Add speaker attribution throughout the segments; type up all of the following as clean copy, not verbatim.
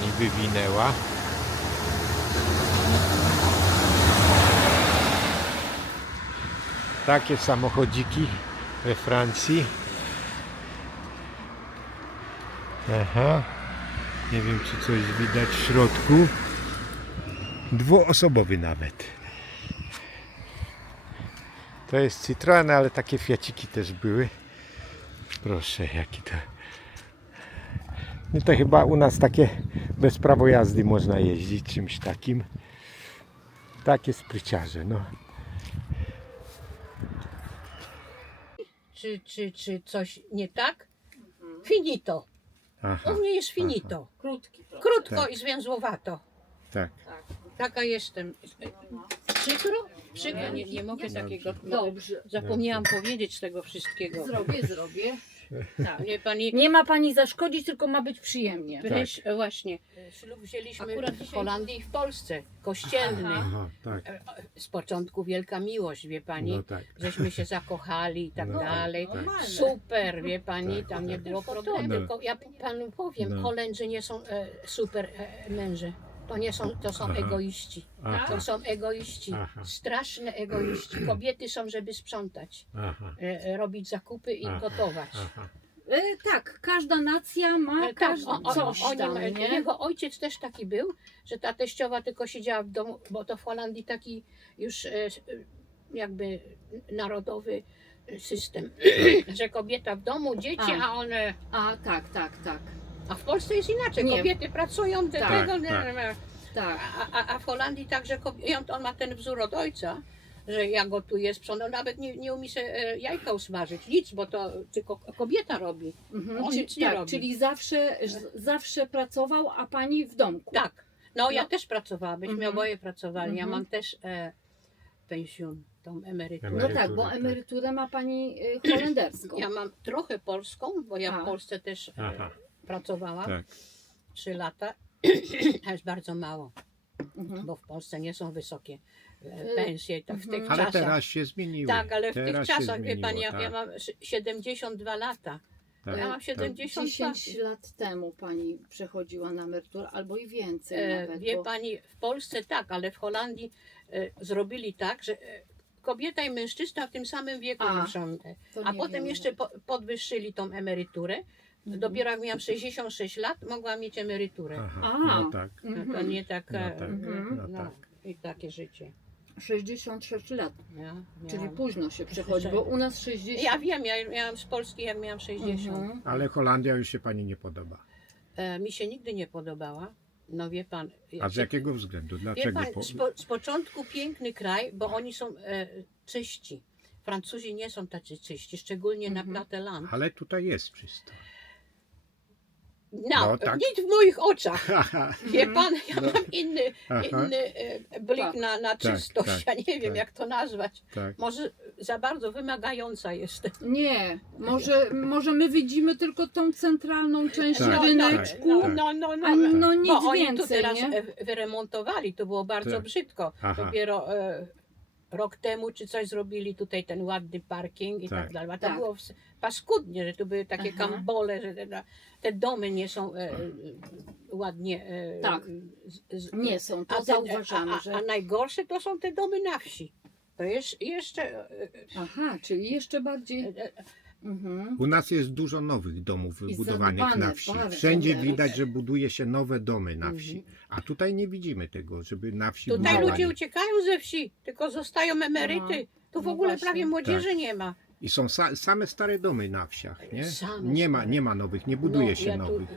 Speaker 1: pani wywinęła. Takie samochodziki we Francji. Aha. Nie wiem, czy coś widać w środku. Dwuosobowy nawet. To jest Citroen, ale takie Fiaciki też były. Proszę, jaki to... No to chyba u nas takie bez prawa jazdy można jeździć czymś takim. Takie spryciarze, no.
Speaker 2: Czy coś nie tak? Finito.
Speaker 1: Aha,
Speaker 2: U mnie jest finito.
Speaker 3: Krótki trochę.
Speaker 2: Krótko
Speaker 1: Tak.
Speaker 2: i zwięzłowato.
Speaker 1: tak.
Speaker 2: Taka jestem. Przykro? Przykro. Nie mogę takiego.
Speaker 3: Dobrze.
Speaker 2: Zapomniałam powiedzieć tego wszystkiego.
Speaker 3: Zrobię.
Speaker 2: Tak, nie pani.
Speaker 3: Nie ma pani zaszkodzić, tylko ma być przyjemnie.
Speaker 2: Właśnie. Ślub wzięliśmy
Speaker 3: Akurat
Speaker 2: w
Speaker 3: dzisiaj-
Speaker 2: Holandii i w Polsce. Kościelny.
Speaker 1: Aha, tak.
Speaker 2: Z początku wielka miłość, wie pani.
Speaker 1: No tak.
Speaker 2: Żeśmy się zakochali i tak
Speaker 1: No,
Speaker 2: dalej.
Speaker 1: tak.
Speaker 2: Super, wie pani,
Speaker 1: Tak,
Speaker 2: tam nie
Speaker 1: tak.
Speaker 2: było problemu.
Speaker 1: No.
Speaker 2: Tylko ja panu powiem,
Speaker 1: No.
Speaker 2: Holendrzy nie są super męże. To są
Speaker 1: Aha.
Speaker 2: egoiści.
Speaker 1: Aha.
Speaker 2: To są egoiści.
Speaker 1: Aha.
Speaker 2: Straszne egoiści. Kobiety są, żeby sprzątać,
Speaker 1: Aha,
Speaker 2: robić zakupy i
Speaker 1: Aha.
Speaker 2: gotować.
Speaker 1: aha.
Speaker 3: Tak, każda nacja ma
Speaker 2: Tak,
Speaker 3: coś tam, nie?
Speaker 2: jego ojciec też taki był, że ta teściowa tylko siedziała w domu, bo to w Holandii taki już jakby narodowy system, że kobieta w domu, dzieci,
Speaker 3: A.
Speaker 2: a one...
Speaker 3: A, tak.
Speaker 2: A w Polsce jest inaczej,
Speaker 3: Nie.
Speaker 2: kobiety pracują,
Speaker 3: Tak,
Speaker 2: tego,
Speaker 1: tak.
Speaker 3: Tak.
Speaker 2: a w Holandii także on ma ten wzór od ojca, że ja gotuję, sprzątam, nawet nie umie się jajka usmażyć, nic, bo to tylko kobieta robi. On nic nie robi.
Speaker 3: Czyli zawsze pracował, a pani w domku.
Speaker 2: Tak, no ja
Speaker 3: No.
Speaker 2: też pracowałam, myśmy
Speaker 3: Mhm.
Speaker 2: oboje pracowali, ja
Speaker 3: Mhm.
Speaker 2: mam też pensjon, tą emeryturę.
Speaker 3: No tak, bo
Speaker 1: Emeryturę, tak.
Speaker 3: emeryturę ma pani holenderską.
Speaker 2: Ja mam trochę polską, bo ja
Speaker 3: A.
Speaker 2: w Polsce też
Speaker 1: Aha.
Speaker 2: pracowałam
Speaker 1: Tak.
Speaker 2: 3 lata, a jest bardzo mało.
Speaker 3: Mhm.
Speaker 2: Bo w Polsce nie są wysokie pensje w tych
Speaker 1: Ale
Speaker 2: czasach.
Speaker 1: teraz się zmieniły.
Speaker 2: Tak, ale w tych
Speaker 1: Teraz się
Speaker 2: czasach, wie
Speaker 1: zmieniło,
Speaker 2: pani, ja
Speaker 1: tak,
Speaker 2: mam 72 lata.
Speaker 1: tak,
Speaker 2: Ja mam 72.
Speaker 3: 10 lat temu pani przechodziła na emeryturę, albo i więcej nawet.
Speaker 2: Wie
Speaker 3: bo...
Speaker 2: pani, w Polsce tak, ale w Holandii zrobili tak, że kobieta i mężczyzna w tym samym wieku
Speaker 3: A,
Speaker 2: muszą.
Speaker 3: To
Speaker 2: A
Speaker 3: nie
Speaker 2: potem
Speaker 3: wiem.
Speaker 2: jeszcze podwyższyli tą emeryturę. Dopiero jak miałam 66 lat, mogłam mieć emeryturę.
Speaker 1: Aha,
Speaker 3: A.
Speaker 1: no tak.
Speaker 2: No to
Speaker 3: Mhm.
Speaker 2: nie tak,
Speaker 1: No tak,
Speaker 3: no
Speaker 2: no,
Speaker 1: tak.
Speaker 2: i takie życie.
Speaker 3: 66 lat,
Speaker 2: Ja,
Speaker 3: czyli
Speaker 2: miałam-
Speaker 3: późno się przechodzi, bo u nas 60.
Speaker 2: Ja wiem, ja miałam z Polski, jak miałam 60.
Speaker 3: Mhm.
Speaker 1: Ale Holandia już się pani nie podoba.
Speaker 2: Mi się nigdy nie podobała. No wie pan.
Speaker 1: A z jakiego względu?
Speaker 2: Wie
Speaker 1: Dlaczego?
Speaker 2: pan, z początku piękny kraj, bo oni są czyści. Francuzi nie są tacy czyści, szczególnie na Plateland.
Speaker 1: Ale tutaj jest czysto.
Speaker 2: No,
Speaker 1: No, tak.
Speaker 2: nic w moich oczach. Wie pan, ja
Speaker 1: No.
Speaker 2: mam inny
Speaker 1: Aha.
Speaker 2: blik
Speaker 3: Tak.
Speaker 2: na czystość.
Speaker 1: tak,
Speaker 2: Ja nie wiem,
Speaker 1: tak.
Speaker 2: jak to nazwać.
Speaker 1: Tak.
Speaker 2: Może za bardzo wymagająca jestem.
Speaker 3: Nie, może my widzimy tylko tą centralną część
Speaker 1: Tak,
Speaker 3: ryneczku,
Speaker 2: no,
Speaker 1: tak.
Speaker 2: no, no, no.
Speaker 3: a no
Speaker 2: Bo
Speaker 3: nic
Speaker 2: oni tu
Speaker 3: więcej,
Speaker 2: teraz
Speaker 3: nie?
Speaker 2: wyremontowali, to było bardzo
Speaker 1: Tak.
Speaker 2: brzydko.
Speaker 1: Aha.
Speaker 2: Dopiero rok temu czy coś zrobili tutaj ten ładny parking i tak,
Speaker 1: Tak.
Speaker 2: dalej. A to
Speaker 3: Tak.
Speaker 2: było paskudnie, że tu były takie
Speaker 3: Aha.
Speaker 2: kambole, że te domy nie są ładnie.
Speaker 3: Tak. Nie są, to zauważamy, że...
Speaker 2: a najgorsze to są te domy na wsi. To jest jeszcze.
Speaker 3: Aha, czyli jeszcze bardziej... Mhm.
Speaker 1: U nas jest dużo nowych domów
Speaker 3: I
Speaker 1: wybudowanych
Speaker 3: zadbane
Speaker 1: na wsi.
Speaker 3: bardzo
Speaker 1: Wszędzie
Speaker 3: teraz.
Speaker 1: widać, że buduje się nowe domy na wsi. A tutaj nie widzimy tego, żeby na wsi
Speaker 2: Tutaj
Speaker 1: budowali.
Speaker 2: ludzie uciekają ze wsi, tylko zostają emeryty. Tu w
Speaker 3: No
Speaker 2: ogóle
Speaker 3: właśnie.
Speaker 2: prawie młodzieży nie ma.
Speaker 1: I są same stare domy na wsiach, nie?
Speaker 2: Same
Speaker 1: Nie ma,
Speaker 2: stare.
Speaker 1: nie ma nowych, nie buduje
Speaker 2: No,
Speaker 1: się
Speaker 2: ja tu-
Speaker 1: nowych.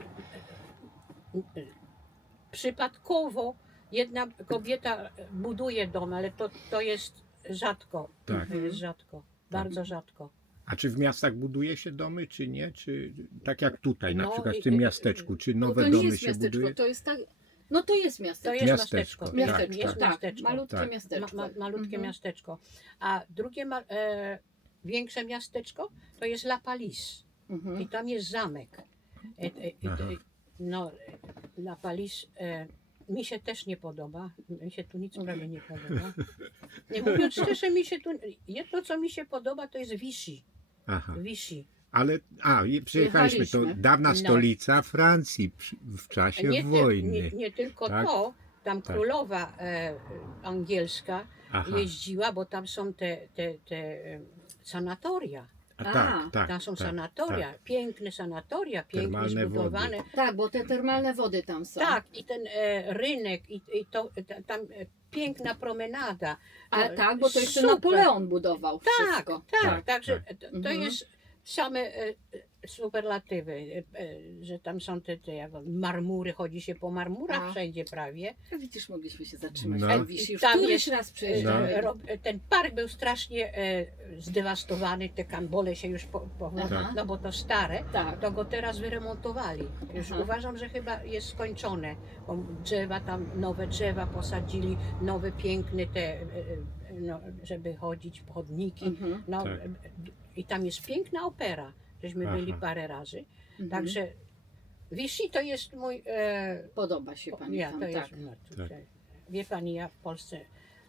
Speaker 2: Przypadkowo jedna kobieta buduje dom, ale to jest rzadko.
Speaker 1: Tak.
Speaker 2: To jest rzadko, bardzo rzadko.
Speaker 1: A czy w miastach buduje się domy, czy nie? Czy tak jak tutaj, na
Speaker 2: No
Speaker 1: przykład w
Speaker 2: i-
Speaker 1: tym miasteczku, czy
Speaker 3: No
Speaker 1: nowe
Speaker 3: to nie
Speaker 1: domy
Speaker 3: jest
Speaker 1: się
Speaker 3: miasteczko,
Speaker 1: buduje?
Speaker 3: to jest tak... No to jest
Speaker 2: To
Speaker 3: miasteczko.
Speaker 2: jest
Speaker 1: Miasteczko,
Speaker 2: miasteczko.
Speaker 3: Miasteczko,
Speaker 2: Jest
Speaker 3: tak,
Speaker 2: miasteczko.
Speaker 3: malutkie
Speaker 1: Tak.
Speaker 3: miasteczko.
Speaker 2: Malutkie
Speaker 3: Mhm.
Speaker 2: miasteczko. A drugie większe miasteczko to jest La Palisse.
Speaker 3: Mhm.
Speaker 2: I tam jest zamek.
Speaker 1: Aha.
Speaker 2: No, La Palisse mi się też nie podoba. Mi się tu nic prawie nie podoba. Nie mówiąc szczerze, mi się tu... Jedno, co mi się podoba, to jest Vichy.
Speaker 1: Aha.
Speaker 2: Vichy.
Speaker 1: Ale, przyjechaliśmy, to
Speaker 3: Jechaliśmy.
Speaker 1: dawna
Speaker 2: No.
Speaker 1: stolica Francji w czasie wojny.
Speaker 2: nie tylko
Speaker 1: tak?
Speaker 2: to, tam
Speaker 1: Tak.
Speaker 2: królowa angielska
Speaker 1: Aha.
Speaker 2: jeździła, bo tam są te sanatoria.
Speaker 1: Tak.
Speaker 2: Tam są
Speaker 1: tak,
Speaker 2: sanatoria,
Speaker 1: tak.
Speaker 2: piękne sanatoria, pięknie
Speaker 1: Termalne wody.
Speaker 2: zbudowane.
Speaker 3: Tak, bo te termalne wody tam są.
Speaker 2: Tak, i ten rynek, i to, tam piękna promenada.
Speaker 3: Ale tak, bo to jeszcze
Speaker 2: Super.
Speaker 3: Napoleon budował
Speaker 2: Tak,
Speaker 3: wszystko.
Speaker 2: tak, także to
Speaker 3: Mhm.
Speaker 2: jest same superlatywy, że tam są te jak marmury, chodzi się po marmurach
Speaker 3: A.
Speaker 2: wszędzie prawie.
Speaker 3: A widzisz, mogliśmy się zatrzymać.
Speaker 1: No.
Speaker 3: No. Wisi, już
Speaker 2: Tam
Speaker 3: któryś
Speaker 2: jest-
Speaker 3: raz przejeżdżamy.
Speaker 2: Ten park był strasznie zdewastowany, te kambole się już
Speaker 3: Aha.
Speaker 2: no bo to stare,
Speaker 3: Tak.
Speaker 2: to go teraz wyremontowali. Już
Speaker 3: Aha.
Speaker 2: uważam, że chyba jest skończone, bo drzewa tam, nowe drzewa posadzili, nowe piękne te, no, żeby chodzić, chodniki.
Speaker 3: Mhm.
Speaker 2: No,
Speaker 1: Tak.
Speaker 2: I tam jest piękna opera, żeśmy
Speaker 1: Aha.
Speaker 2: byli parę razy.
Speaker 3: Mhm.
Speaker 2: Także Vichy to jest mój...
Speaker 3: Podoba się pani
Speaker 2: ja,
Speaker 3: tam,
Speaker 2: to
Speaker 3: tak.
Speaker 2: jest, no, tutaj. Wie pani, ja w Polsce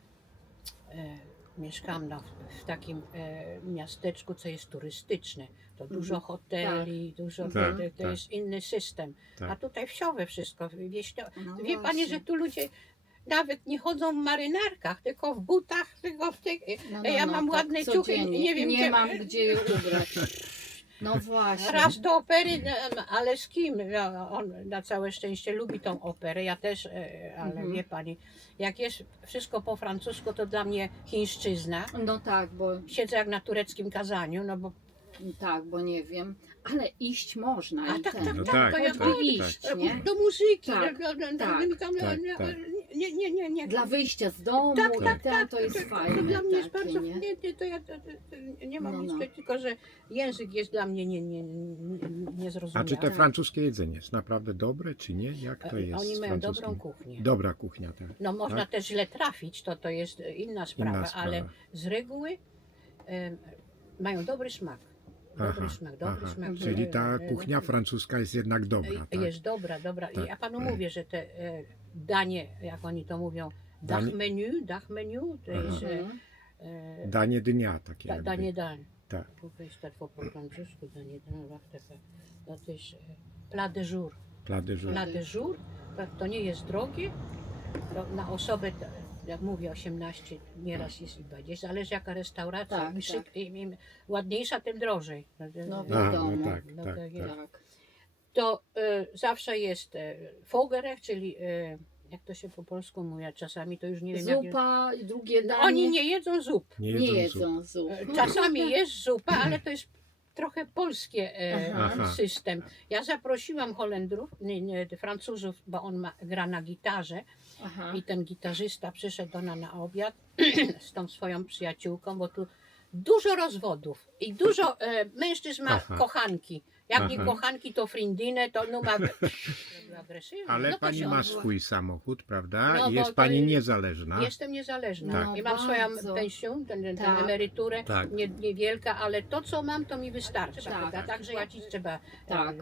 Speaker 2: mieszkam w takim miasteczku, co jest turystyczne. To dużo hoteli, dużo,
Speaker 1: Tak,
Speaker 2: to
Speaker 1: tak.
Speaker 2: jest inny system.
Speaker 1: Tak.
Speaker 2: A tutaj wsiowe wszystko, wieśniowe.
Speaker 3: No
Speaker 2: Wie pani,
Speaker 3: właśnie.
Speaker 2: że tu ludzie nawet nie chodzą w marynarkach, tylko w butach, tylko w tych... ja mam ładne ciuchy,
Speaker 3: codziennie.
Speaker 2: nie wiem,
Speaker 3: Nie
Speaker 2: gdzie-
Speaker 3: mam gdzie je ubrać. No właśnie.
Speaker 2: Raz do opery, no, ale z kim? No, on na całe szczęście lubi tą operę, ja też, ale
Speaker 3: Mhm.
Speaker 2: wie pani, jak jest wszystko po francusku, to dla mnie chińszczyzna.
Speaker 3: No tak, bo
Speaker 2: Siedzę jak na tureckim kazaniu, no bo
Speaker 3: nie wiem, ale iść można
Speaker 2: A
Speaker 3: i
Speaker 2: tak,
Speaker 3: ten.
Speaker 2: tak,
Speaker 1: No
Speaker 2: tak,
Speaker 1: tak,
Speaker 2: to ja
Speaker 3: choćby
Speaker 1: tak,
Speaker 3: iść,
Speaker 1: tak.
Speaker 3: nie?
Speaker 2: do muzyki.
Speaker 3: Tak,
Speaker 2: Nie.
Speaker 3: Dla wyjścia z domu
Speaker 2: Tak,
Speaker 3: i
Speaker 2: tak,
Speaker 3: ten, to jest
Speaker 2: To
Speaker 3: fajne.
Speaker 2: dla mnie jest
Speaker 3: takie,
Speaker 2: bardzo,
Speaker 3: nie?
Speaker 2: nie, to ja nie mam
Speaker 3: No,
Speaker 2: nic
Speaker 3: no.
Speaker 2: tylko że język jest dla mnie
Speaker 1: A
Speaker 2: niezrozumiały.
Speaker 1: czy te francuskie jedzenie jest naprawdę dobre, czy nie? Jak to jest
Speaker 2: Oni
Speaker 1: z
Speaker 2: mają
Speaker 1: francuskim?
Speaker 2: dobrą kuchnię.
Speaker 1: Dobra kuchnia, tak.
Speaker 2: No można
Speaker 1: Tak?
Speaker 2: też źle trafić, to jest inna sprawa,
Speaker 1: Inna sprawa.
Speaker 2: ale z reguły mają dobry smak. Dobry smak.
Speaker 3: Mhm.
Speaker 1: Czyli ta kuchnia francuska jest jednak dobra, tak?
Speaker 2: Jest dobra. I
Speaker 1: Tak.
Speaker 2: ja panu mówię, że te danie, jak oni to mówią,
Speaker 1: Danie-
Speaker 2: dach menu, to jest
Speaker 3: Mhm.
Speaker 1: Danie dnia takie jakby.
Speaker 2: danie dań.
Speaker 1: Tak.
Speaker 2: Pourquoi jest tak po francusku, danie dań, no to jest plat de jour.
Speaker 1: Plat de jour.
Speaker 2: Plat de jour to nie jest drogie, to na osobę, jak mówię, 18, nieraz jest i 20, zależy jaka restauracja.
Speaker 3: Tak,
Speaker 2: Im,
Speaker 3: tak.
Speaker 2: im ładniejsza, tym drożej.
Speaker 3: No
Speaker 1: A,
Speaker 3: wiadomo.
Speaker 1: no tak,
Speaker 2: No
Speaker 1: tak,
Speaker 2: to jest-
Speaker 1: tak.
Speaker 3: Tak.
Speaker 2: To zawsze jest fogerech, czyli jak to się po polsku mówi, a czasami to już nie wiem jak...
Speaker 3: Zupa, i drugie
Speaker 2: No,
Speaker 3: danie.
Speaker 2: oni nie jedzą zup.
Speaker 1: Nie
Speaker 3: nie
Speaker 1: jedzą zup.
Speaker 3: jedzą zup.
Speaker 2: Czasami jest zupa, ale to jest trochę polskie
Speaker 1: Aha.
Speaker 2: system. Ja zaprosiłam Holendrów, Francuzów, bo on gra na gitarze
Speaker 3: Aha.
Speaker 2: i ten gitarzysta przyszedł do nas na obiad z tą swoją przyjaciółką, bo tu dużo rozwodów i dużo mężczyzn ma
Speaker 1: Aha.
Speaker 2: kochanki. Jak nie
Speaker 1: Aha.
Speaker 2: kochanki, to frindinę, to no ma... agresywny.
Speaker 1: Ale
Speaker 2: No to
Speaker 1: pani
Speaker 2: się
Speaker 1: ma
Speaker 2: odbywa.
Speaker 1: swój samochód, prawda?
Speaker 2: No,
Speaker 1: I
Speaker 2: bo
Speaker 1: jest
Speaker 2: to
Speaker 1: pani
Speaker 2: jest-
Speaker 1: niezależna.
Speaker 2: Jestem niezależna
Speaker 3: Tak.
Speaker 2: i mam
Speaker 3: No,
Speaker 2: swoją
Speaker 3: bardzo.
Speaker 2: pensję, tę
Speaker 3: Tak.
Speaker 2: emeryturę,
Speaker 1: Tak.
Speaker 2: niewielka, ale to co mam, to mi wystarczy.
Speaker 3: Tak.
Speaker 2: Tak. Także płacić trzeba.
Speaker 3: Tak.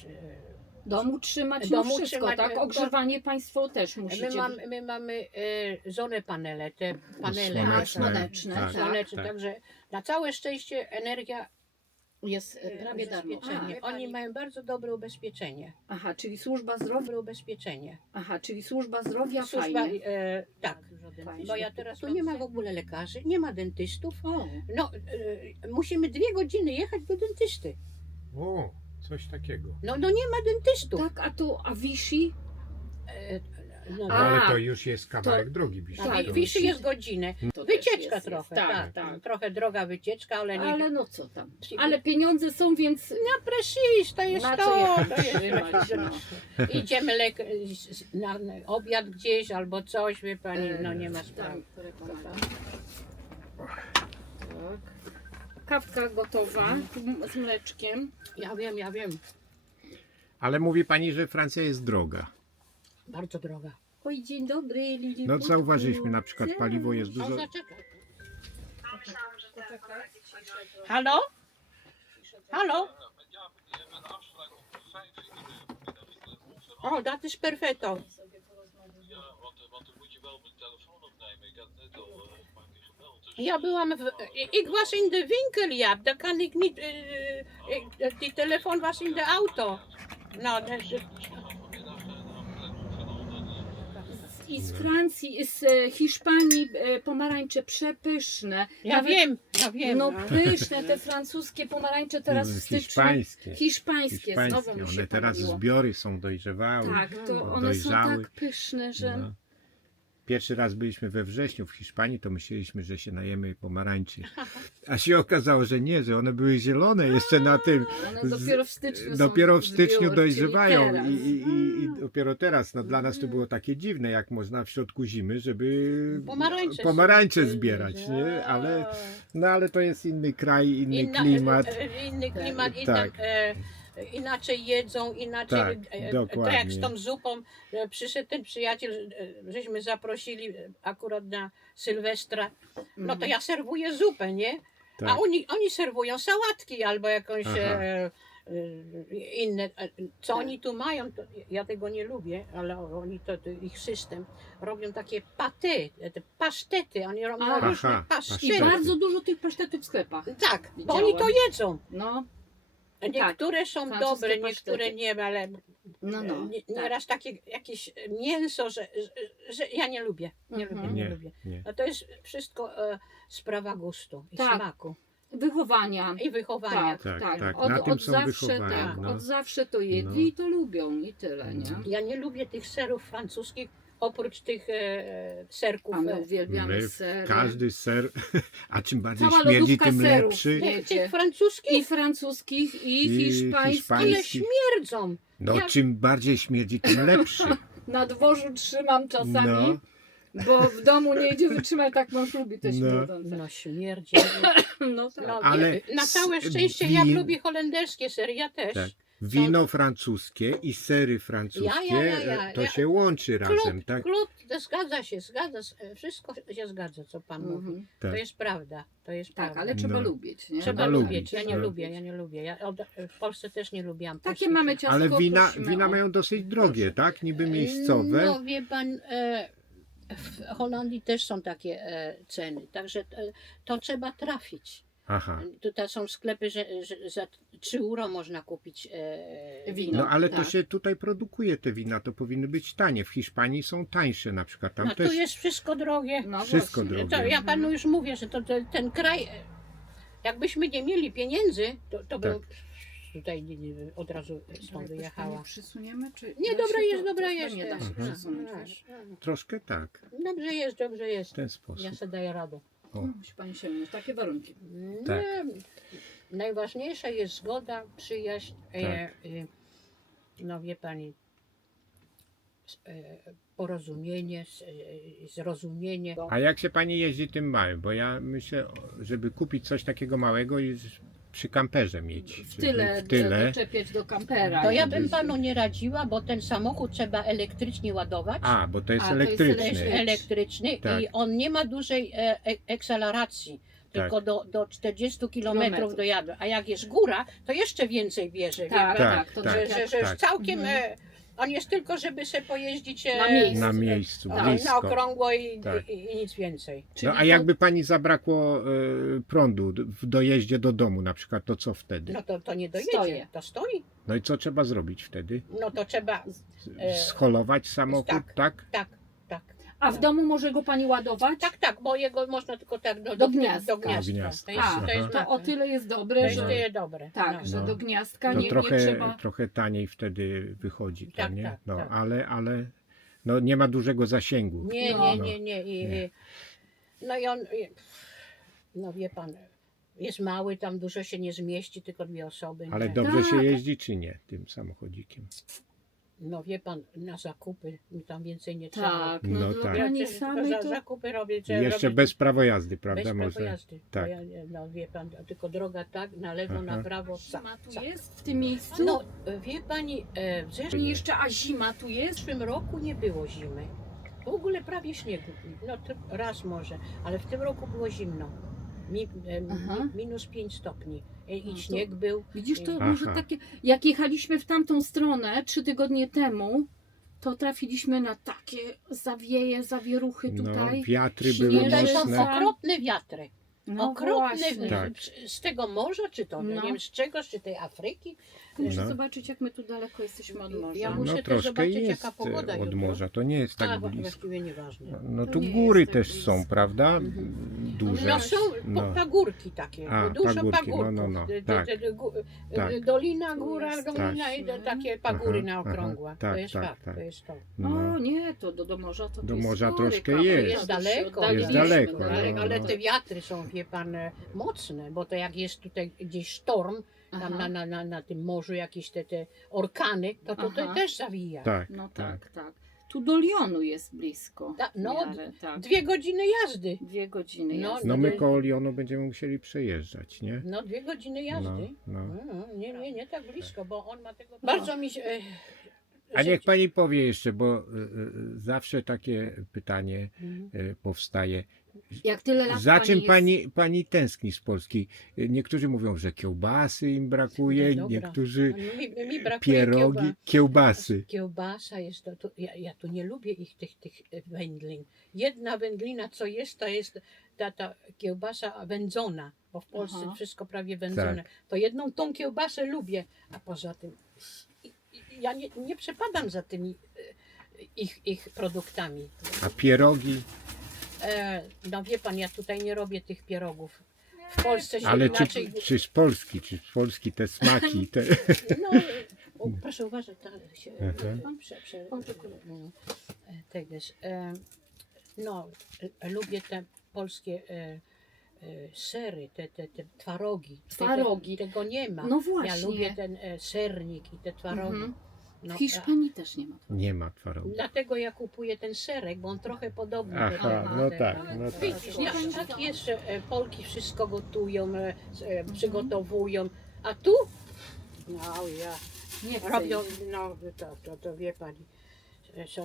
Speaker 3: Domu trzymać
Speaker 2: Domu
Speaker 3: no wszystko,
Speaker 2: trzymać,
Speaker 3: tak? Ogrzewanie państwo też musicie.
Speaker 2: My mamy zonę panele, te panele
Speaker 3: Słoneczne,
Speaker 1: tak,
Speaker 2: słoneczne,
Speaker 1: tak.
Speaker 2: także na całe szczęście energia
Speaker 3: jest prawie darmo.
Speaker 2: ubezpieczenie. Oni mają bardzo dobre ubezpieczenie.
Speaker 3: Aha, czyli służba zdrowia.
Speaker 2: Dobre ubezpieczenie.
Speaker 3: Aha, czyli służba zdrowia
Speaker 2: Służba,
Speaker 3: fajnie.
Speaker 2: tak.
Speaker 3: Fajnie.
Speaker 2: Bo ja teraz tu nie ma w ogóle lekarzy, nie ma dentystów.
Speaker 3: O,
Speaker 2: No, musimy 2 godziny jechać do dentysty.
Speaker 1: O, coś takiego.
Speaker 2: No nie ma dentystów.
Speaker 3: tak, a Vichy?
Speaker 2: E, No,
Speaker 3: A,
Speaker 1: Ale to już jest kawałek drogi.
Speaker 2: a
Speaker 3: tak,
Speaker 2: Wiszy jest godzinę.
Speaker 3: To też
Speaker 2: Wycieczka
Speaker 3: jest,
Speaker 2: trochę,
Speaker 3: jest.
Speaker 2: tak,
Speaker 3: tak.
Speaker 2: trochę droga wycieczka, ale nie.
Speaker 3: Ale no co tam. Ale pieniądze są, więc
Speaker 2: Na prestiż, to jest
Speaker 3: na
Speaker 2: to.
Speaker 3: co je
Speaker 2: To jest
Speaker 3: trzymać, no.
Speaker 2: Idziemy na obiad gdzieś albo coś, wie pani, no nie ma sprawy.
Speaker 3: Tak. Kawka gotowa z mleczkiem.
Speaker 2: Ja wiem,
Speaker 1: Ale mówi pani, że Francja jest droga.
Speaker 2: bardzo droga.
Speaker 3: Oj, dzień dobry, Lili.
Speaker 1: No zauważyliśmy, na przykład paliwo jest
Speaker 2: O,
Speaker 1: dużo.
Speaker 2: zaczekaj. Halo? Halo? Oh, dat is perfecto.
Speaker 4: Ja, want dan moet je wel mijn telefoon opnemen. Ik had net al een paar keer gebeld.
Speaker 2: Ja byłam ik was in de winkel, ja, dan kan ik niet, die telefoon was in de auto. Nou,
Speaker 3: I z Francji, i z Hiszpanii pomarańcze przepyszne.
Speaker 2: ja wiem.
Speaker 3: No pyszne, te francuskie pomarańcze teraz w styczniu.
Speaker 1: Hiszpańskie.
Speaker 3: Hiszpańskie, znowu mi się
Speaker 1: One teraz
Speaker 3: pomyliło.
Speaker 1: zbiory są dojrzały.
Speaker 3: Tak, to one
Speaker 1: dojrzały.
Speaker 3: są tak pyszne, że...
Speaker 1: No. Pierwszy raz byliśmy we wrześniu w Hiszpanii, to myśleliśmy, że się najemy pomarańczy. A się okazało, że nie, że one były zielone jeszcze na tym.
Speaker 3: One dopiero w styczniu
Speaker 1: Dopiero w
Speaker 3: są
Speaker 1: styczniu
Speaker 3: zbiór,
Speaker 1: dojrzewają
Speaker 3: czyli teraz.
Speaker 1: i dopiero teraz. No, dla nas to było takie dziwne, jak można w środku zimy, żeby
Speaker 2: Pomarańcze
Speaker 1: zbierać, nie? Ale to jest inny kraj, inny klimat.
Speaker 2: Inny klimat,
Speaker 1: Tak.
Speaker 2: inaczej jedzą, inaczej.
Speaker 1: Tak,
Speaker 2: To
Speaker 1: dokładnie.
Speaker 2: jak z tą zupą przyszedł ten przyjaciel, żeśmy zaprosili akurat na Sylwestra, no to ja serwuję zupę, nie?
Speaker 1: Tak.
Speaker 2: A oni serwują sałatki albo jakąś
Speaker 1: Aha.
Speaker 2: inne. Co oni tu mają, to ja tego nie lubię, ale oni to ich system robią takie paty, te pasztety, oni robią
Speaker 3: Aha,
Speaker 2: różne
Speaker 3: I
Speaker 2: pasztety.
Speaker 3: bardzo dużo tych pasztetów w sklepach.
Speaker 2: Tak, bo
Speaker 3: Widziałam.
Speaker 2: oni to jedzą.
Speaker 3: No,
Speaker 2: Niektóre są
Speaker 3: francuskie
Speaker 2: dobre, niektóre
Speaker 3: pasztety.
Speaker 2: nie, ale
Speaker 3: no.
Speaker 2: nieraz takie jakieś mięso, że ja nie lubię. Nie
Speaker 3: Mhm.
Speaker 2: lubię, nie lubię.
Speaker 1: Nie.
Speaker 2: No to jest wszystko sprawa gustu i
Speaker 3: Tak.
Speaker 2: smaku
Speaker 3: Wychowania.
Speaker 2: i wychowania.
Speaker 3: Tak,
Speaker 1: Tak,
Speaker 3: tak.
Speaker 1: tak. Na tym
Speaker 3: Od
Speaker 1: są
Speaker 3: zawsze,
Speaker 1: wychowani,
Speaker 3: tak,
Speaker 1: no.
Speaker 3: od zawsze to jedli
Speaker 1: No.
Speaker 3: i to lubią i tyle, nie?
Speaker 2: Ja nie lubię tych serów francuskich, oprócz tych serków.
Speaker 3: A my uwielbiamy
Speaker 1: My,
Speaker 3: sery.
Speaker 1: każdy ser, a czym bardziej
Speaker 3: Cała
Speaker 1: śmierdzi,
Speaker 3: lodówka
Speaker 1: tym
Speaker 3: serów.
Speaker 1: lepszy.
Speaker 3: Nie.
Speaker 2: Tych francuskich,
Speaker 3: I francuskich, i
Speaker 1: I
Speaker 3: hiszpańskich.
Speaker 2: ale
Speaker 1: hiszpańskich.
Speaker 2: śmierdzą.
Speaker 1: No
Speaker 2: Ja-
Speaker 1: czym bardziej śmierdzi, tym lepszy.
Speaker 3: Na dworzu trzymam czasami,
Speaker 1: No.
Speaker 3: bo w domu nie idzie wytrzymać, tak mąż lubi te
Speaker 1: No.
Speaker 3: śmierdzące.
Speaker 2: No śmierdzi.
Speaker 3: No tak.
Speaker 2: No,
Speaker 1: Ale
Speaker 2: na całe
Speaker 1: s-
Speaker 2: szczęście ja
Speaker 1: win-
Speaker 2: lubię holenderskie sery, ja też.
Speaker 1: Tak. Wino francuskie i sery francuskie, to się łączy razem, tak?
Speaker 2: Klub, to zgadza się, wszystko się zgadza, co pan mówi.
Speaker 3: Mhm.
Speaker 1: Tak.
Speaker 2: To jest prawda, to jest
Speaker 3: Tak,
Speaker 2: prawda.
Speaker 3: ale trzeba
Speaker 1: No.
Speaker 3: lubić, nie?
Speaker 2: Trzeba
Speaker 1: Trzeba
Speaker 2: lubić,
Speaker 1: lubić,
Speaker 2: ja nie
Speaker 1: no.
Speaker 2: lubię, ja nie lubię. W Polsce też nie lubiłam.
Speaker 3: Takie
Speaker 2: polskich
Speaker 3: mamy
Speaker 2: ser.
Speaker 3: ciastko.
Speaker 1: Ale wina
Speaker 3: prosimy o-
Speaker 1: mają dosyć drogie, tak? Niby miejscowe.
Speaker 2: No wie pan, w Holandii też są takie ceny, także to trzeba trafić.
Speaker 1: Aha.
Speaker 2: Tutaj są sklepy, że za 3 euro można kupić
Speaker 3: Wino.
Speaker 1: No ale to
Speaker 3: tak.
Speaker 1: się tutaj produkuje, te wina, to powinny być tanie. W Hiszpanii są tańsze na przykład. Tam
Speaker 2: No
Speaker 1: też
Speaker 2: tu jest wszystko drogie.
Speaker 3: No
Speaker 1: wszystko
Speaker 3: właśnie.
Speaker 1: drogie.
Speaker 2: To ja panu już mówię, że ten kraj, jakbyśmy nie mieli pieniędzy, to bym
Speaker 1: Tak.
Speaker 2: tutaj od razu stąd
Speaker 3: Jakoś
Speaker 2: wyjechała.
Speaker 3: tam przesuniemy, czy
Speaker 2: Nie,
Speaker 3: da
Speaker 2: dobra
Speaker 3: się
Speaker 2: jest,
Speaker 3: to-
Speaker 2: dobra
Speaker 3: to
Speaker 2: jest.
Speaker 3: Nie da się
Speaker 1: Mhm.
Speaker 3: przesunąć, wiesz.
Speaker 1: troszkę tak,
Speaker 2: Dobrze jest.
Speaker 1: w ten
Speaker 2: Ja
Speaker 1: sposób.
Speaker 2: sobie daję radę.
Speaker 1: O.
Speaker 3: Musi pani się mieć takie warunki.
Speaker 1: Tak.
Speaker 2: Najważniejsza jest zgoda, przyjaźń,
Speaker 1: Tak.
Speaker 2: no wie pani, porozumienie, zrozumienie.
Speaker 1: A jak się pani jeździ tym małym? Bo ja myślę, żeby kupić coś takiego małego i przy kamperze mieć.
Speaker 3: W
Speaker 1: żeby
Speaker 3: tyle,
Speaker 1: w tyle.
Speaker 3: doczepiać do kampera.
Speaker 2: To ja
Speaker 3: żeby-
Speaker 2: bym panu nie radziła, bo ten samochód trzeba elektrycznie ładować.
Speaker 1: A, bo to jest
Speaker 3: A, to jest
Speaker 2: To
Speaker 1: elektryczny.
Speaker 2: jest elektryczny
Speaker 1: Tak.
Speaker 2: i on nie ma dużej akceleracji. Tylko do 40 km
Speaker 3: Kilometrów.
Speaker 2: dojadu. A jak jest góra, to jeszcze więcej bierze. wie
Speaker 3: Tak,
Speaker 2: pan?
Speaker 3: tak, to
Speaker 1: tak,
Speaker 3: tak,
Speaker 2: że już
Speaker 1: tak.
Speaker 2: całkiem.
Speaker 3: Mhm.
Speaker 2: On jest tylko, żeby sobie pojeździć
Speaker 3: Na miejscu.
Speaker 1: Na miejscu,
Speaker 2: na
Speaker 1: blisko.
Speaker 2: okrągło i,
Speaker 1: Tak.
Speaker 2: i nic więcej.
Speaker 1: No a jakby pani zabrakło prądu w dojeździe do domu na przykład, to co wtedy?
Speaker 2: No to nie dojedzie,
Speaker 3: Stoję.
Speaker 2: to stoi.
Speaker 1: No i co trzeba zrobić wtedy?
Speaker 2: No to trzeba, E,
Speaker 1: Scholować samochód,
Speaker 2: tak.
Speaker 1: tak?
Speaker 2: tak.
Speaker 3: A w domu może go pani ładować?
Speaker 2: Tak, bo jego można tylko tak
Speaker 3: Do gniazdka.
Speaker 2: Do gniazdka.
Speaker 1: Do gniazdka.
Speaker 2: To jest,
Speaker 3: To o tyle jest dobre,
Speaker 2: to jest
Speaker 3: że
Speaker 2: dobre.
Speaker 3: tak,
Speaker 2: no.
Speaker 3: że
Speaker 1: No.
Speaker 3: do gniazdka
Speaker 1: To
Speaker 3: nie
Speaker 1: trochę,
Speaker 3: trzeba.
Speaker 1: trochę taniej wtedy wychodzi, to
Speaker 2: Tak,
Speaker 1: nie?
Speaker 2: tak,
Speaker 1: No,
Speaker 2: tak.
Speaker 1: ale no, nie ma dużego zasięgu.
Speaker 2: Nie,
Speaker 3: No.
Speaker 2: nie. No i on, no wie pan, jest mały, tam dużo się nie zmieści, tylko 2 osoby.
Speaker 1: Ale
Speaker 2: nie.
Speaker 1: dobrze się
Speaker 3: Tak.
Speaker 1: jeździ czy nie tym samochodzikiem?
Speaker 2: No wie pan, na zakupy mi tam więcej nie trzeba.
Speaker 3: Tak,
Speaker 1: No
Speaker 3: no, dla
Speaker 1: tak.
Speaker 3: pani
Speaker 2: Tylko
Speaker 3: samej to
Speaker 2: zakupy robię,
Speaker 1: I
Speaker 2: trzeba
Speaker 1: jeszcze
Speaker 2: robić
Speaker 1: bez prawa jazdy,
Speaker 2: bez
Speaker 1: prawda?
Speaker 2: prawa
Speaker 1: Można.
Speaker 2: jazdy.
Speaker 1: tak.
Speaker 2: To ja, no wie pan, tylko droga tak, na lewo, na
Speaker 1: Aha.
Speaker 2: prawo.
Speaker 3: zima tu jest w tym miejscu?
Speaker 2: No wie pani, w zeszłym,
Speaker 3: I jeszcze, a zima tu jest?
Speaker 2: zeszłym roku nie było zimy. W ogóle prawie śniegu. No to raz może, ale w tym roku było zimno.
Speaker 3: Aha.
Speaker 2: Minus 5 stopni. I
Speaker 3: No to-
Speaker 2: śnieg był.
Speaker 3: Widzisz, to
Speaker 1: Aha.
Speaker 3: może takie, jak jechaliśmy w tamtą stronę 3 tygodnie temu, to trafiliśmy na takie zawieruchy
Speaker 1: No,
Speaker 3: tutaj.
Speaker 1: wiatry były
Speaker 3: Śnieżne
Speaker 2: Tutaj są
Speaker 1: mocne.
Speaker 2: okropne wiatry.
Speaker 3: No
Speaker 2: Okropne
Speaker 3: właśnie.
Speaker 1: Tak.
Speaker 2: z tego morza, czy to
Speaker 3: No.
Speaker 2: nie wiem z czegoś, czy tej Afryki.
Speaker 3: Muszę
Speaker 1: No.
Speaker 3: zobaczyć, jak my tu daleko jesteśmy od morza.
Speaker 2: Ja muszę
Speaker 1: No
Speaker 2: też
Speaker 1: troszkę
Speaker 2: zobaczyć,
Speaker 1: jest
Speaker 2: jaka pogoda
Speaker 1: od
Speaker 2: jutro.
Speaker 1: morza, to nie jest tak
Speaker 2: A,
Speaker 1: blisko.
Speaker 2: właściwie nieważne.
Speaker 1: No
Speaker 3: To
Speaker 1: tu
Speaker 3: nie
Speaker 1: góry
Speaker 3: jest tak
Speaker 1: też są,
Speaker 3: blisko.
Speaker 1: prawda? Duże.
Speaker 2: No są
Speaker 1: No.
Speaker 2: pagórki takie,
Speaker 1: A,
Speaker 2: dużo
Speaker 1: pagórki,
Speaker 2: pagórków.
Speaker 1: no, tak.
Speaker 2: Tak. Dolina, góra,
Speaker 3: jest
Speaker 2: dolina
Speaker 3: tak.
Speaker 2: i takie pagóry
Speaker 1: Aha,
Speaker 2: na okrągłe.
Speaker 1: aha,
Speaker 2: To
Speaker 1: tak,
Speaker 2: jest
Speaker 1: tak,
Speaker 2: fakt,
Speaker 1: tak.
Speaker 2: to jest to.
Speaker 1: No.
Speaker 3: O nie, to do morza to
Speaker 1: Do
Speaker 3: jest
Speaker 1: morza
Speaker 3: spory
Speaker 1: troszkę
Speaker 3: kawałek.
Speaker 1: jest.
Speaker 2: Jest daleko.
Speaker 3: To się
Speaker 1: Jest
Speaker 3: oddaliliśmy,
Speaker 1: daleko, no,
Speaker 2: Ale
Speaker 1: no.
Speaker 2: te wiatry są, wie pan, mocne, bo to jak jest tutaj gdzieś sztorm, tam
Speaker 3: Aha.
Speaker 2: na tym morzu jakieś te orkany, to tutaj
Speaker 3: Aha.
Speaker 2: też zawija.
Speaker 1: Tak,
Speaker 3: No
Speaker 1: tak.
Speaker 3: tak, tak. Tu do Lyonu jest blisko.
Speaker 2: No,
Speaker 3: w miarę, tak.
Speaker 2: 2 godziny jazdy.
Speaker 3: 2 godziny
Speaker 2: No,
Speaker 3: jazdy.
Speaker 1: No my koło Lyonu będziemy musieli przejeżdżać, nie?
Speaker 2: No 2 godziny jazdy.
Speaker 1: No.
Speaker 2: Nie tak blisko, bo on ma tego... Bardzo mi się...
Speaker 1: A niech pani powie jeszcze, bo zawsze takie pytanie
Speaker 2: Mhm.
Speaker 1: powstaje.
Speaker 3: Jak tyle lat
Speaker 1: Za czym
Speaker 3: jest...
Speaker 1: pani tęskni z Polski? Niektórzy mówią, że kiełbasy im brakuje,
Speaker 2: No dobra.
Speaker 1: niektórzy
Speaker 2: Mi brakuje
Speaker 1: pierogi, kiełbasy.
Speaker 2: Kiełbasa jest to ja tu nie lubię tych wędlin. Jedna wędlina, co jest, to jest ta kiełbasa wędzona, bo w Polsce
Speaker 3: Aha.
Speaker 2: wszystko prawie wędzone.
Speaker 1: Tak.
Speaker 2: To jedną tą kiełbasę lubię, a poza tym ja nie przepadam za tymi ich produktami.
Speaker 1: A pierogi?
Speaker 2: No wie pan, ja tutaj nie robię tych pierogów. W Polsce się
Speaker 1: Ale
Speaker 2: inaczej...
Speaker 1: czy z Polski te smaki? Te...
Speaker 2: No, proszę uważać, się,
Speaker 1: Mhm.
Speaker 2: teges. No, lubię te polskie sery, te twarogi.
Speaker 3: Twarogi.
Speaker 2: Tego nie ma.
Speaker 3: No właśnie.
Speaker 2: Ja lubię ten sernik i te twarogi.
Speaker 3: Mhm.
Speaker 2: No,
Speaker 3: W Hiszpanii też nie ma.
Speaker 1: Nie ma twarogi.
Speaker 2: dlatego ja kupuję ten serek, bo on trochę podobny. do
Speaker 1: Aha,
Speaker 2: tego.
Speaker 1: no tak, no tak.
Speaker 2: Widzisz, tak jest, że Polki wszystko gotują, przygotowują, a tu? No ja.
Speaker 3: Nie chcę
Speaker 2: Robią,
Speaker 3: ich.
Speaker 2: no to wie pani, są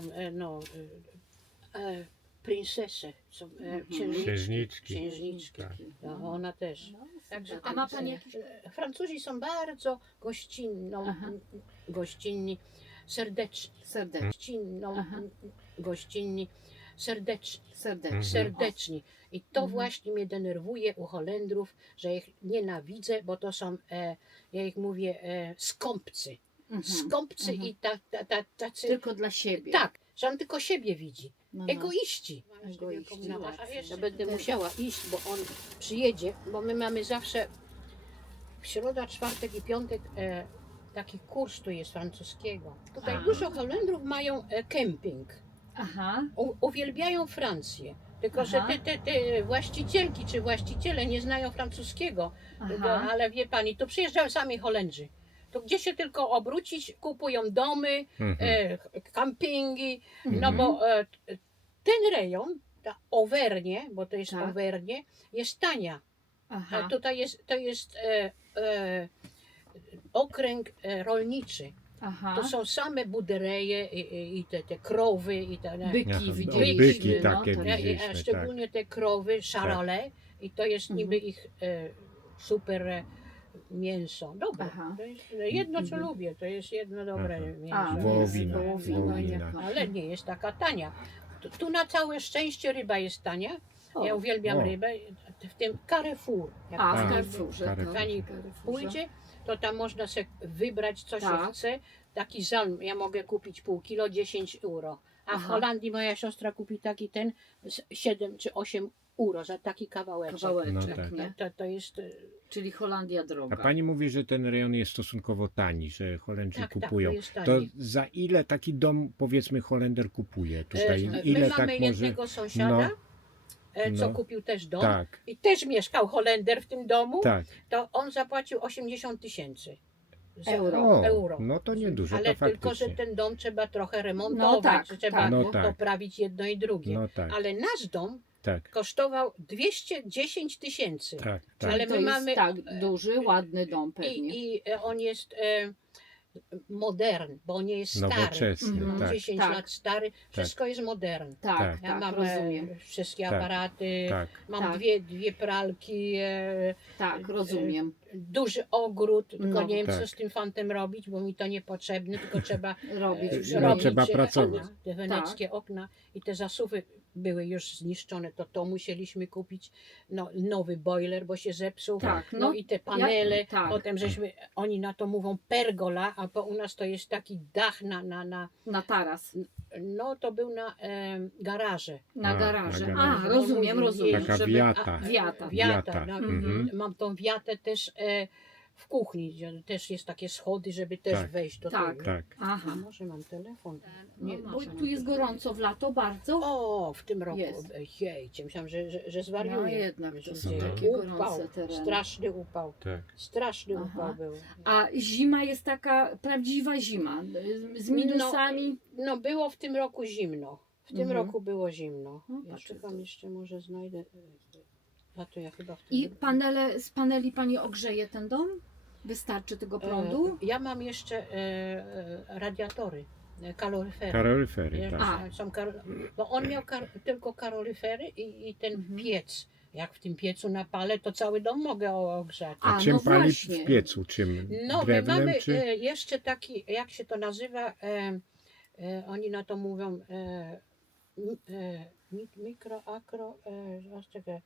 Speaker 2: princesy, są
Speaker 1: Księżniczki.
Speaker 2: księżniczki.
Speaker 1: Tak.
Speaker 2: No, ona też. Także
Speaker 3: A ma pani jakiś...
Speaker 2: Francuzi są bardzo
Speaker 3: Aha.
Speaker 2: gościnni, serdeczni.
Speaker 3: Serdecznie. Aha.
Speaker 2: Gościnni, serdeczni.
Speaker 3: Serdecznie.
Speaker 1: Mhm.
Speaker 2: Serdeczni. I to
Speaker 3: Mhm.
Speaker 2: właśnie mnie denerwuje u Holendrów, że ich nienawidzę, bo to są, ja ich mówię, skąpcy.
Speaker 3: Mhm.
Speaker 2: Skąpcy
Speaker 3: Mhm.
Speaker 2: i tacy...
Speaker 3: Tylko dla siebie.
Speaker 2: Tak, że on tylko siebie widzi.
Speaker 3: No, no.
Speaker 2: Egoiści.
Speaker 3: Egoiści,
Speaker 2: No, a
Speaker 3: łatwiej.
Speaker 2: jeszcze będę musiała iść, bo on przyjedzie, bo my mamy zawsze w środę, czwartek i piątek taki kurs tu jest francuskiego. Tutaj
Speaker 3: A.
Speaker 2: dużo Holendrów mają kemping.
Speaker 3: Aha.
Speaker 2: Uwielbiają Francję. Tylko, że
Speaker 3: Aha.
Speaker 2: te właścicielki czy właściciele nie znają francuskiego.
Speaker 3: Aha.
Speaker 2: Ale wie pani, tu przyjeżdżają sami Holendrzy. To gdzie się tylko obrócić, kupują domy,
Speaker 1: Mhm.
Speaker 2: kampingi, no
Speaker 3: Mhm.
Speaker 2: bo ten rejon, ta Auvergne, bo to jest
Speaker 3: Tak.
Speaker 2: Auvergne, jest tania.
Speaker 3: Aha.
Speaker 2: Tutaj to jest okręg rolniczy.
Speaker 3: Aha.
Speaker 2: To są same budereje i te krowy i te
Speaker 3: Byki
Speaker 1: Aha,
Speaker 3: widzieliśmy.
Speaker 1: byki
Speaker 3: no,
Speaker 1: takie
Speaker 3: to-
Speaker 1: widzieliśmy.
Speaker 2: a szczególnie te krowy, szarole i to jest
Speaker 3: Mhm.
Speaker 2: niby ich super mięso. Dobre.
Speaker 3: Aha.
Speaker 2: To jest jedno co
Speaker 3: Mhm.
Speaker 2: lubię, to jest jedno dobre
Speaker 1: Aha.
Speaker 2: mięso.
Speaker 3: A,
Speaker 1: Wołowina,
Speaker 3: wołowina.
Speaker 2: Ale nie jest taka tania. Tu na całe szczęście ryba jest tania.
Speaker 3: O.
Speaker 2: Ja uwielbiam
Speaker 1: O.
Speaker 2: rybę. W tym Carrefour. Jak
Speaker 3: A, w
Speaker 2: pani
Speaker 3: Carrefourze.
Speaker 1: Carrefour.
Speaker 3: tak,
Speaker 2: Pani
Speaker 3: w Carrefourze.
Speaker 2: pójdzie, to tam można sobie wybrać co się
Speaker 3: Tak.
Speaker 2: chce. Taki zalm, ja mogę kupić pół kilo, 10 euro. A w
Speaker 3: Aha.
Speaker 2: Holandii moja siostra kupi taki ten 7 czy 8 euro za taki kawałeczek.
Speaker 3: Kawałeczek,
Speaker 1: No tak.
Speaker 3: nie?
Speaker 2: To jest...
Speaker 3: Czyli Holandia
Speaker 1: A
Speaker 3: droga.
Speaker 1: pani mówi, że ten rejon jest stosunkowo tani, że Holendrzy
Speaker 2: Tak,
Speaker 1: kupują.
Speaker 2: to jest
Speaker 1: To
Speaker 2: taniej.
Speaker 1: za ile taki dom, powiedzmy, Holender kupuje tutaj?
Speaker 2: My
Speaker 1: Ile
Speaker 2: mamy
Speaker 1: tak może?
Speaker 2: jednego sąsiada, co
Speaker 1: no.
Speaker 2: kupił też dom
Speaker 1: Tak,
Speaker 2: i też mieszkał Holender w tym domu,
Speaker 1: tak.
Speaker 2: to on zapłacił 80 000
Speaker 3: Euro.
Speaker 1: O, no to niedużo,
Speaker 2: Ale
Speaker 1: to
Speaker 2: tylko, że
Speaker 1: faktycznie.
Speaker 2: ten dom trzeba trochę remontować,
Speaker 3: No tak,
Speaker 2: trzeba
Speaker 3: tak.
Speaker 1: No tak.
Speaker 2: poprawić jedno i drugie.
Speaker 1: No tak,
Speaker 2: Ale nasz dom
Speaker 1: tak,
Speaker 2: kosztował 210 000.
Speaker 1: tak,
Speaker 3: Czyli
Speaker 2: ale
Speaker 3: to
Speaker 2: my
Speaker 3: jest
Speaker 2: mamy-
Speaker 3: tak duży, ładny dom pewnie.
Speaker 2: I on jest modern, bo nie jest stary.
Speaker 1: Nowoczesny,
Speaker 3: Mhm.
Speaker 1: tak.
Speaker 2: 10
Speaker 3: Tak.
Speaker 2: lat stary, wszystko jest modern.
Speaker 3: Tak,
Speaker 1: Tak.
Speaker 2: Ja
Speaker 3: tak,
Speaker 2: mam
Speaker 3: rozumiem.
Speaker 2: wszystkie
Speaker 1: Tak,
Speaker 2: aparaty,
Speaker 1: Tak.
Speaker 2: mam
Speaker 3: Tak.
Speaker 2: dwie pralki,
Speaker 3: Tak, rozumiem.
Speaker 2: duży ogród, tylko
Speaker 3: No.
Speaker 2: nie wiem
Speaker 1: Tak.
Speaker 2: co z tym fantem robić, bo mi to niepotrzebne, tylko trzeba
Speaker 3: Robić.
Speaker 1: No,
Speaker 2: robić
Speaker 1: trzeba pracować.
Speaker 2: okna, te weneckie okna i te zasuwy były już zniszczone, to musieliśmy kupić nowy boiler, bo się zepsuł.
Speaker 3: Tak,
Speaker 2: No
Speaker 3: no,
Speaker 2: i te panele,
Speaker 3: tak.
Speaker 2: potem oni na to mówią pergola, a u nas to jest taki dach
Speaker 3: Na taras,
Speaker 2: no to był na garaże.
Speaker 3: na
Speaker 1: A,
Speaker 3: garaże.
Speaker 1: na
Speaker 3: A,
Speaker 1: garaże.
Speaker 3: rozumiem, rozumiem.
Speaker 1: Taka
Speaker 2: żeby-
Speaker 1: wiata.
Speaker 3: Wiata.
Speaker 2: Wiata. No,
Speaker 1: Mhm.
Speaker 2: Mam tą wiatę też w kuchni, gdzie też jest takie schody, żeby też
Speaker 1: Tak.
Speaker 2: wejść do
Speaker 3: Tak.
Speaker 2: tego.
Speaker 1: Tak.
Speaker 3: Aha.
Speaker 2: A może mam telefon?
Speaker 3: Nie, bo
Speaker 2: może
Speaker 3: tu
Speaker 2: mam
Speaker 3: jest
Speaker 2: telefon.
Speaker 3: gorąco w lato bardzo.
Speaker 2: O, w tym roku.
Speaker 3: Jest.
Speaker 2: Jejcie, myślałam, że zwariuję.
Speaker 3: No jednak to
Speaker 2: Że
Speaker 3: są
Speaker 2: dzieje.
Speaker 1: takie
Speaker 3: gorące
Speaker 2: upał,
Speaker 3: tereny.
Speaker 2: straszny upał.
Speaker 1: Tak.
Speaker 2: Straszny
Speaker 3: Aha.
Speaker 2: upał był.
Speaker 3: A zima jest taka prawdziwa zima, z minusami.
Speaker 2: No było w tym roku zimno. W tym
Speaker 3: Mhm.
Speaker 2: roku było zimno.
Speaker 3: No,
Speaker 2: Ja
Speaker 3: patrzę,
Speaker 2: czekam,
Speaker 3: to-
Speaker 2: jeszcze może znajdę. A to ja chyba w tym
Speaker 3: I z paneli pani ogrzeje ten dom? Wystarczy tego prądu?
Speaker 2: Ja mam jeszcze radiatory, kaloryfery.
Speaker 1: Kaloryfery,
Speaker 2: Jeszcze
Speaker 1: tak.
Speaker 2: są bo on miał tylko kaloryfery i ten
Speaker 3: Mhm.
Speaker 2: piec. Jak w tym piecu napalę, to cały dom mogę ogrzać.
Speaker 3: A,
Speaker 1: A czym
Speaker 3: no
Speaker 1: pali
Speaker 3: właśnie.
Speaker 1: w piecu? Czym?
Speaker 2: No, my
Speaker 1: Drewnem
Speaker 2: mamy
Speaker 1: czy?
Speaker 2: jeszcze taki, jak się to nazywa, oni na to mówią mikro, akro, aż czekaj,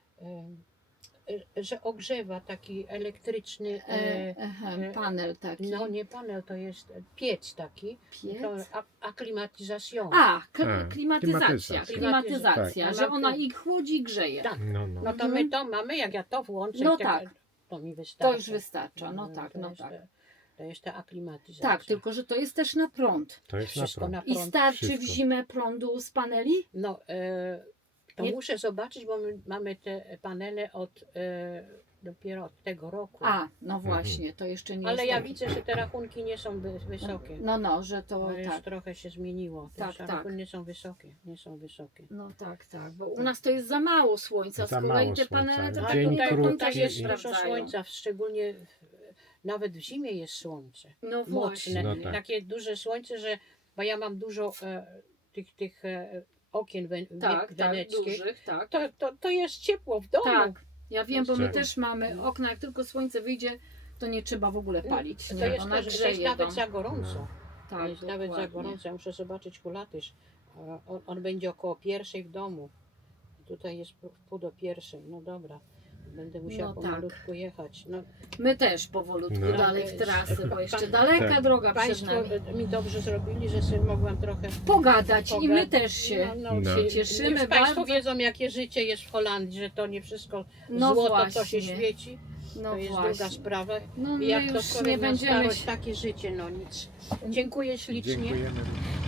Speaker 2: że ogrzewa taki elektryczny,
Speaker 3: Panel taki.
Speaker 2: no nie panel, to jest piec taki,
Speaker 3: Piec?
Speaker 2: to aklimatyzacją.
Speaker 3: A,
Speaker 1: Tak,
Speaker 3: klimatyzacja.
Speaker 1: klimatyzacja.
Speaker 3: Klimatyzacja,
Speaker 2: Tak.
Speaker 3: że ona i chłodzi i grzeje.
Speaker 2: Tak.
Speaker 1: No, no.
Speaker 2: No to my to mamy, jak ja to włączę,
Speaker 3: No
Speaker 2: i
Speaker 3: tak.
Speaker 2: to mi wystarcza.
Speaker 3: To już wystarcza, no tak,
Speaker 2: to
Speaker 3: no
Speaker 2: jest
Speaker 3: tak.
Speaker 2: To jest ta aklimatyzacja.
Speaker 3: Tak, tylko że to jest też na prąd.
Speaker 1: To jest
Speaker 2: Wszystko na
Speaker 3: I
Speaker 2: prąd.
Speaker 3: starczy w
Speaker 1: Wszystko.
Speaker 3: zimę prądu z paneli?
Speaker 2: No, to
Speaker 3: Nie-
Speaker 2: muszę zobaczyć, bo my mamy te panele dopiero od tego roku.
Speaker 3: A, no właśnie, to jeszcze nie
Speaker 2: Ale
Speaker 3: jest.
Speaker 2: ja
Speaker 3: tak.
Speaker 2: widzę, że te rachunki nie są wysokie.
Speaker 3: No, że to
Speaker 2: No już
Speaker 3: tak.
Speaker 2: trochę się zmieniło. Te
Speaker 3: Tak, tak.
Speaker 2: rachunki nie są wysokie. Nie są wysokie.
Speaker 3: No tak, bo u nas to jest za mało słońca, z
Speaker 1: Za
Speaker 3: kolei
Speaker 1: mało
Speaker 3: te
Speaker 1: słońca.
Speaker 3: panele to
Speaker 1: A
Speaker 3: tak
Speaker 1: dzień
Speaker 3: nie do
Speaker 1: krótki
Speaker 3: końca się
Speaker 2: jest
Speaker 1: i-
Speaker 2: dużo
Speaker 3: sprawdzają.
Speaker 2: słońca, szczególnie nawet w zimie jest słońce.
Speaker 3: No
Speaker 2: Mocne.
Speaker 3: właśnie.
Speaker 1: No tak.
Speaker 2: Takie duże słońce, że bo ja mam dużo tych okien
Speaker 3: Tak,
Speaker 2: weneckich.
Speaker 3: dużych, tak.
Speaker 2: To jest ciepło w domu.
Speaker 3: Tak, ja wiem, bo my
Speaker 1: Tak.
Speaker 3: też mamy okna, jak tylko słońce wyjdzie, to nie trzeba w ogóle palić.
Speaker 2: To
Speaker 3: nie?
Speaker 2: jest,
Speaker 3: Ona
Speaker 2: to jest
Speaker 3: grzeje
Speaker 2: nawet
Speaker 3: dom.
Speaker 2: za gorąco.
Speaker 3: Tak,
Speaker 2: To jest nawet za
Speaker 3: dokładnie.
Speaker 2: gorąco. Ja muszę zobaczyć kulatysz. On będzie około 1:00 w domu. Tutaj jest pół do 1:00. No dobra. Będę musiała
Speaker 3: No tak.
Speaker 2: pomalutku jechać. No,
Speaker 3: My też powolutku
Speaker 1: No.
Speaker 3: dalej w trasy, bo jeszcze
Speaker 2: Pa-
Speaker 3: daleka
Speaker 1: Tak.
Speaker 3: droga przed
Speaker 2: Państwo
Speaker 3: nami.
Speaker 2: mi dobrze zrobili, że sobie mogłam trochę
Speaker 3: Pogadać i my też się
Speaker 1: No.
Speaker 3: cieszymy
Speaker 2: Już Państwo
Speaker 3: bardzo.
Speaker 2: wiedzą, jakie życie jest w Holandii, że to nie wszystko
Speaker 3: No
Speaker 2: złoto, co się
Speaker 3: właśnie.
Speaker 2: świeci.
Speaker 3: No
Speaker 2: To jest
Speaker 3: właśnie.
Speaker 2: druga sprawa.
Speaker 3: No
Speaker 2: I
Speaker 3: my
Speaker 2: jak to
Speaker 3: już
Speaker 2: człowiek
Speaker 3: nie
Speaker 2: na
Speaker 3: będziemy
Speaker 2: starość,
Speaker 3: się...
Speaker 2: takie życie, no nic. Dziękuję ślicznie.
Speaker 1: Dziękujemy.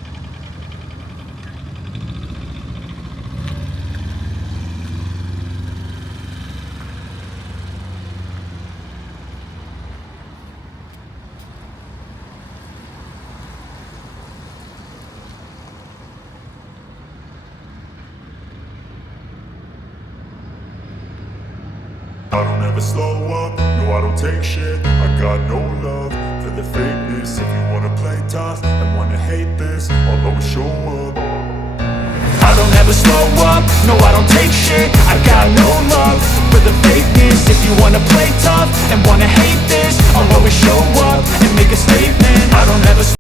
Speaker 4: I don't ever slow up, no I don't take shit. I got no love for the fakeness. If you wanna play tough and wanna hate this, I'll always show up. I don't ever slow up, no I don't take shit. I got no love for the fakeness. If you wanna play tough and wanna hate this, I'll always show up and make a statement. I don't ever